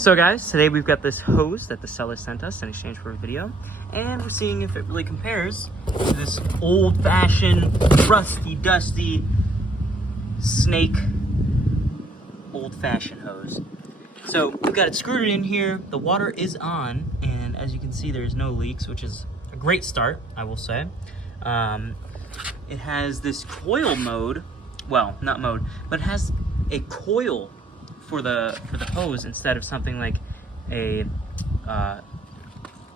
So guys, today we've got this hose that the seller sent us in exchange for a video, and we're seeing if it really compares to this old-fashioned, rusty, dusty, snake, old-fashioned hose. So we've got it screwed in here, the water is on, and as you can see there's no leaks, which is a great start, I will say. It has this coil mode, well, not mode, but it has a coil for the hose instead of something like a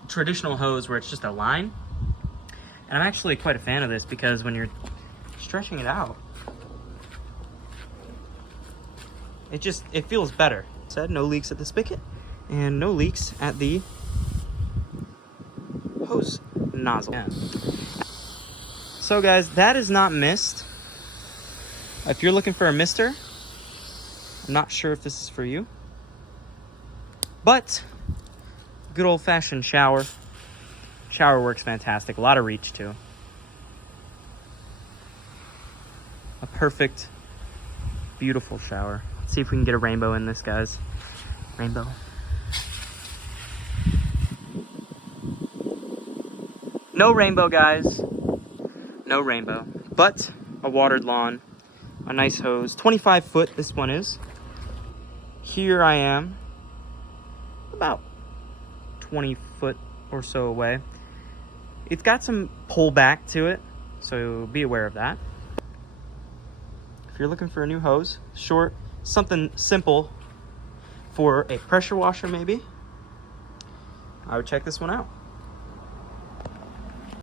traditional hose where it's just a line. And I'm actually quite a fan of this because when you're stretching it out, it feels better. Said no leaks at the spigot and no leaks at the hose nozzle. Yeah. So guys, that is not mist. If you're looking for a mister, I'm not sure if this is for you, but good old-fashioned shower. Shower works fantastic. A lot of reach too. A perfect, beautiful shower. Let's see if we can get a rainbow in this, guys. Rainbow. No rainbow, guys. No rainbow, but a watered lawn, a nice hose. 25 foot this one is. Here I am, about 20 foot or so away. It's got some pullback to it, so be aware of that. If you're looking for a new hose, short, something simple for a pressure washer maybe, I would check this one out.